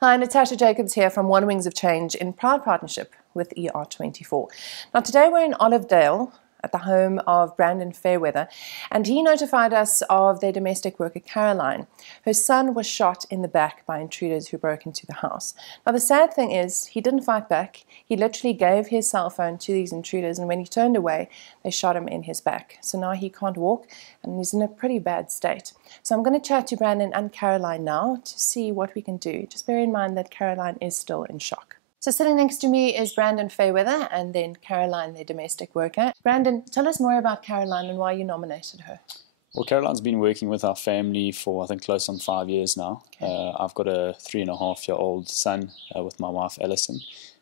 Hi, Natasha Jacobs here from Wingz of Change in proud partnership with ER24. Now today we're in Olivedale at the home of Brandon Fairweather, and he notified us of their domestic worker Caroline. Her son was shot in the back by intruders who broke into the house. Now the sad thing is he didn't fight back. He literally gave his cell phone to these intruders, and when he turned away they shot him in his back. So now he can't walk and he's in a pretty bad state. So I'm going to chat to Brandon and Caroline now to see what we can do. Just bear in mind that Caroline is still in shock. So sitting next to me is Brandon Fairweather and then Caroline, their domestic worker. Brandon, tell us more about Caroline and why you nominated her. Well, Caroline's been working with our family for, I think, close on 5 years now. Okay. I've got a 3.5-year-old son with my wife, Alison,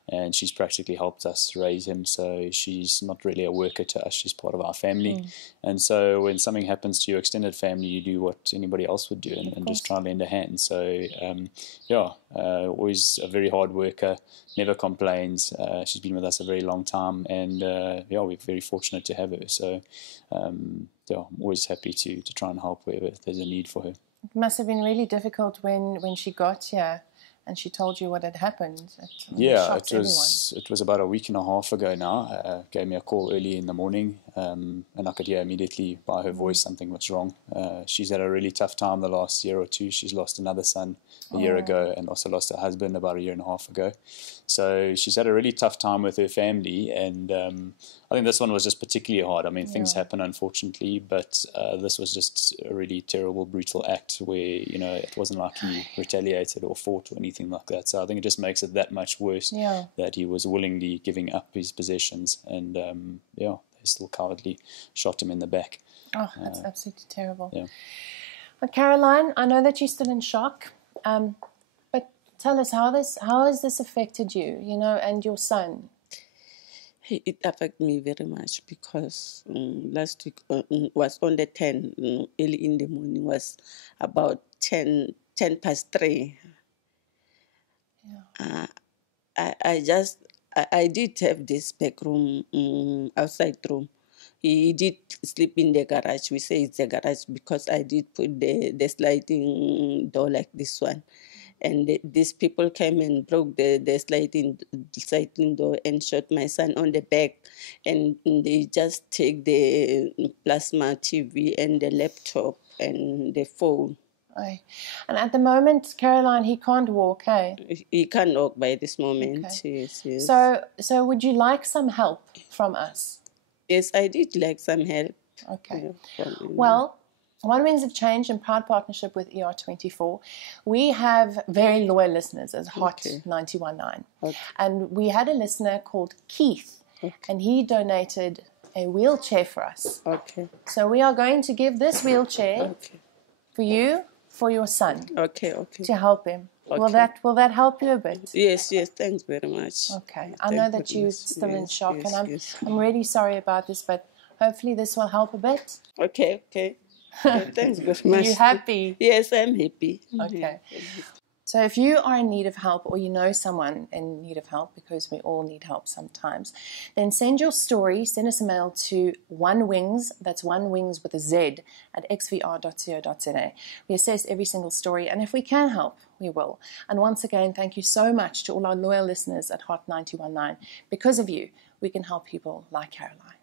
and she's practically helped us raise him. So she's not really a worker to us. She's part of our family. And so when something happens to your extended family, you do what anybody else would do and just try and lend a hand. So, always a very hard worker, never complains. She's been with us a very long time, and we're very fortunate to have her. So, I'm always happy to try and help wherever there's a need for her. It must have been really difficult when she got here and she told you what had happened. It was about a week and a half ago now. Gave me a call early in the morning, and I could hear immediately by her voice something was wrong. She's had a really tough time the last year or two. She's lost another son a year ago, and also lost her husband about a year and a half ago. So she's had a really tough time with her family, and I think this one was just particularly hard. I mean, things happen, unfortunately, but this was just a really terrible, brutal act where, it wasn't like he retaliated or fought or anything like that. So I think it just makes it that much worse that he was willingly giving up his possessions, and they still cowardly shot him in the back. Oh, that's absolutely terrible. Yeah. Well, Caroline, I know that you're still in shock, but tell us how has this affected you, and your son? It affected me very much because last week was on the 10, early in the morning, was about 10 past 3. Yeah. I did have this back room, outside room. He did sleep in the garage. We say it's the garage because I did put the sliding door like this one. And these people came and broke the sliding door and shot my son on the back. And they just take the plasma TV and the laptop and the phone. And at the moment, Caroline, he can't walk, hey? He can't walk by this moment, okay. Yes. So would you like some help from us? Yes, I did like some help. Okay. Well, Wingz of Change in proud partnership with ER24, we have very loyal listeners as Hot 919. Okay. And we had a listener called Keith, and he donated a wheelchair for us. Okay. So we are going to give this wheelchair for you, for your son. Okay. To help him. Okay. Will that help you a bit? Yes, thanks very much. Okay. I know that you're still in shock, and I'm really sorry about this, but hopefully this will help a bit. Okay. Thanks very much. Are you happy? Yes, I'm happy. Okay. So if you are in need of help, or you know someone in need of help, because we all need help sometimes, then send your story, send us a mail to onewingz, that's onewingz with a Z, at xvr.co.za. We assess every single story, and if we can help, we will. And once again, thank you so much to all our loyal listeners at Hot 919. Because of you, we can help people like Caroline.